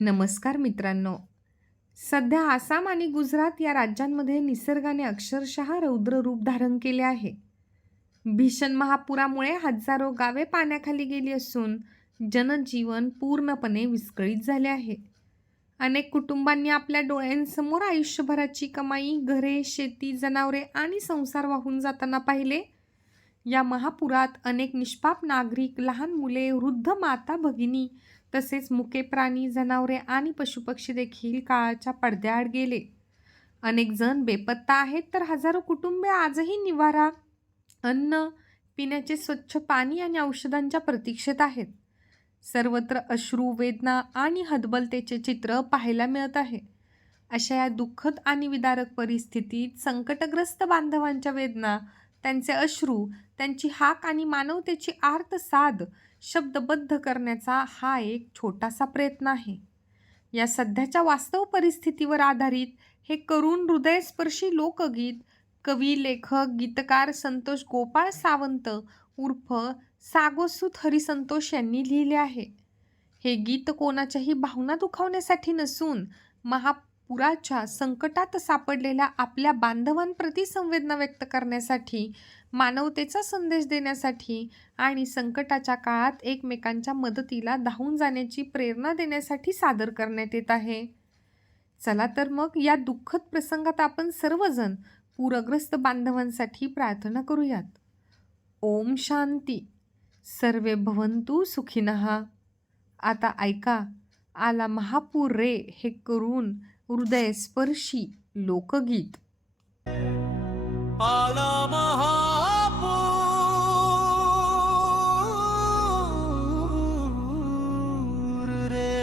नमस्कार मित्रांनो. सध्या आसाम आणि गुजरात या राज्यांमध्ये निसर्गाने अक्षरशः रौद्र रूप धारण केले आहे. भीषण महापुरामुळे हजारो गावे पाण्याखाली गेली असून जनजीवन पूर्णपणे विस्कळीत झाले आहे. अनेक कुटुंबांनी आपल्या डोळ्यांसमोर आयुष्यभराची कमाई, घरे, शेती, जनावरे आणि संसार वाहून जाताना पाहिले. या महापुरात अनेक निष्पाप नागरिक, लहान मुले, वृद्ध माता भगिनी तसेच मुके प्राणी, जनावरे आणि पशुपक्षी देखील काळाच्या पडद्याआड गेले. अनेक जण बेपत्ता आहेत, तर हजारो कुटुंबे आजही निवारा, अन्न, पिण्याचे स्वच्छ पाणी आणि औषधांच्या प्रतीक्षेत आहेत. सर्वत्र अश्रू, वेदना आणि हतबलतेचे चित्र पाहायला मिळत आहे. अशा या दुःखद आणि विदारक परिस्थितीत संकटग्रस्त बांधवांच्या वेदना, त्यांचे अश्रू, त्यांची हाक आणि मानवतेची आर्त साद शब्दबद्ध करण्याचा हा एक छोटासा प्रयत्न आहे. या सध्याच्या वास्तव परिस्थितीवर आधारित हे करुण हृदयस्पर्शी लोकगीत कवी, लेखक, गीतकार संतोष गोपाळ सावंत उर्फ सागोसूत हरिसंतोष यांनी लिहिले आहे. हे गीत कोणाच्याही भावना दुखावण्यासाठी नसून महापुराच्या संकटात सापडलेल्या आपल्या बांधवांप्रती संवेदना व्यक्त करण्यासाठी, मानवतेचा संदेश देण्यासाठी आणि संकटाच्या काळात एकमेकांच्या मदतीला धावून जाण्याची प्रेरणा देण्यासाठी सादर करण्यात येत आहे. चला तर मग या दुःखद प्रसंगात आपण सर्वजण पूरग्रस्त बांधवांसाठी प्रार्थना करूयात. ओम शांती. सर्वे भवन्तु सुखिनः. आता ऐका, आला महापूर रे हे करून हृदयस्पर्शी लोकगीत. आला महापूर रे.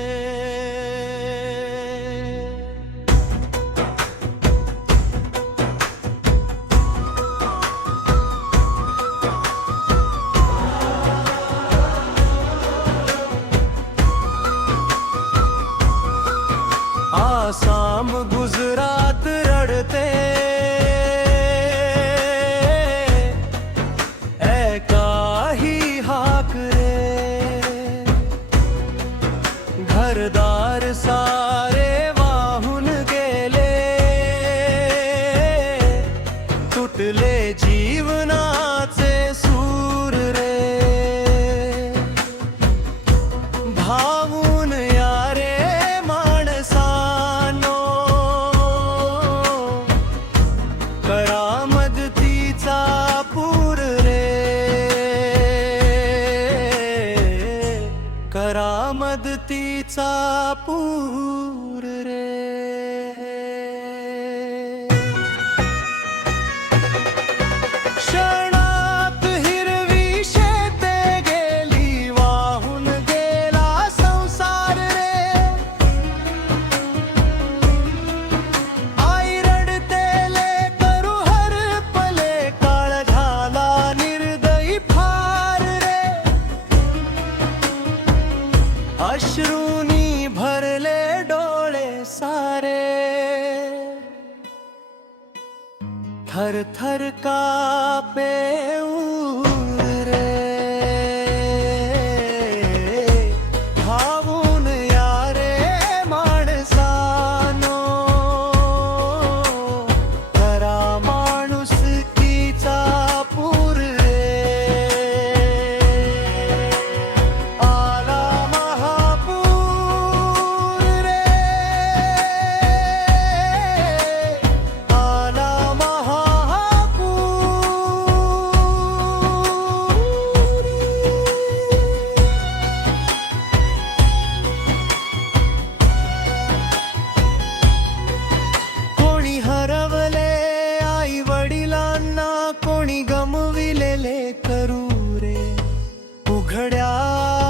आसाम गुजरात रडते, घरदार सारे वाहून गेले, तुटले जीवनाचे सूर रे. धावून या रे माणसानो, करा मदतीचा पूर रे. करा मदतीचा पूर रे. क्षणात हिरवी शेते गेली, वाहून गेला संसार रे. आई रडते लेकरू हरपले, काळ झाला निर्दयी फार रे. अश्रूनी भरले डोळे सारे, थर थर कापे ऊर रे. धावून या रे माणसानो, करा माणुसकीचा पूर रे. आला महापूर रे. आला कोणी हरवले आई वडिलांना, कोणी गमविलेले करू रे. उघड्या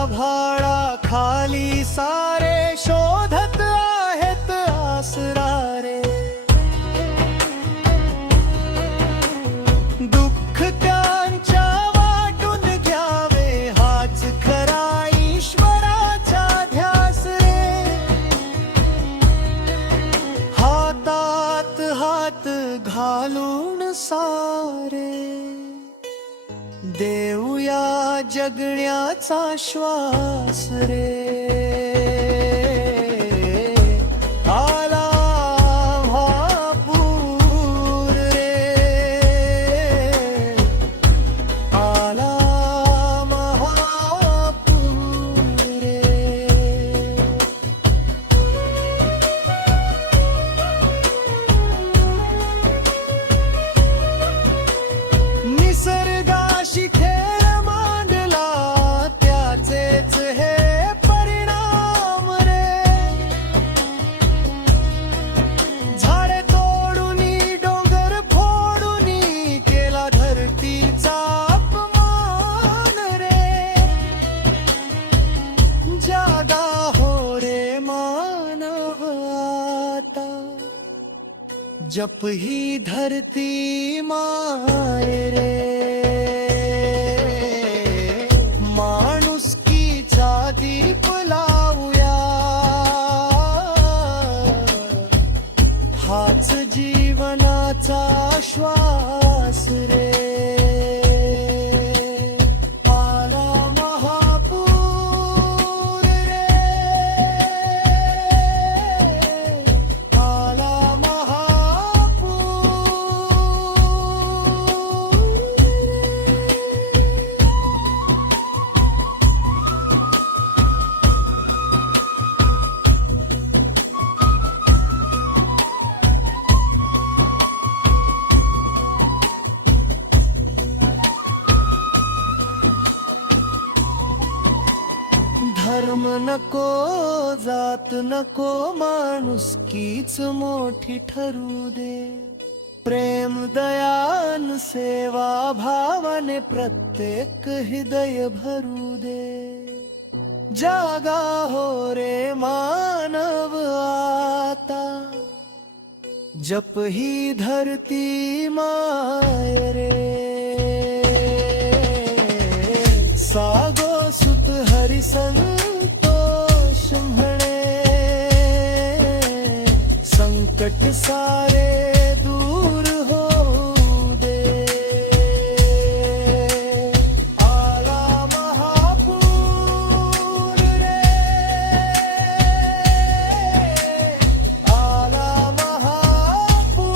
भाळा खाली सारे शोधत आहेत आसरा रे. दुःख त्यांच्या वाटून घ्यावे, हाच खरा ईश्वराचा ध्यास रे. हातात हात घालून सारे देऊया जगण्याचा श्वास रे. जप ही धरती माय रे, माणुसकीचा दीप लावूया, हाच जीवनाचा श्वास रे. आला महापूर रे, आला महापूर. धर्म नको, जात नको, माणुसकीच मोठी ठरू दे. प्रेम दयान सेवा भावाने प्रत्येक हृदय भरू दे. जागा हो रे मानव आता, जप ही धरती माय रे. सागो सुत हरि संतोष म्हणे, संकट सारे दूर होऊ दे. आला महापूर रे, आला महापूर.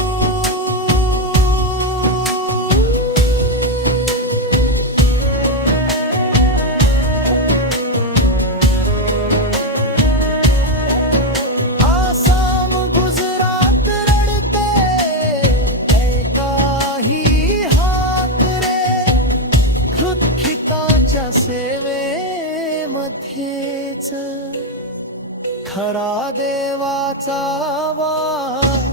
आसाम गुजरात रडते, काही हात रे. हृदयिताच्या सेवेमध्येच खरा देवाचा वास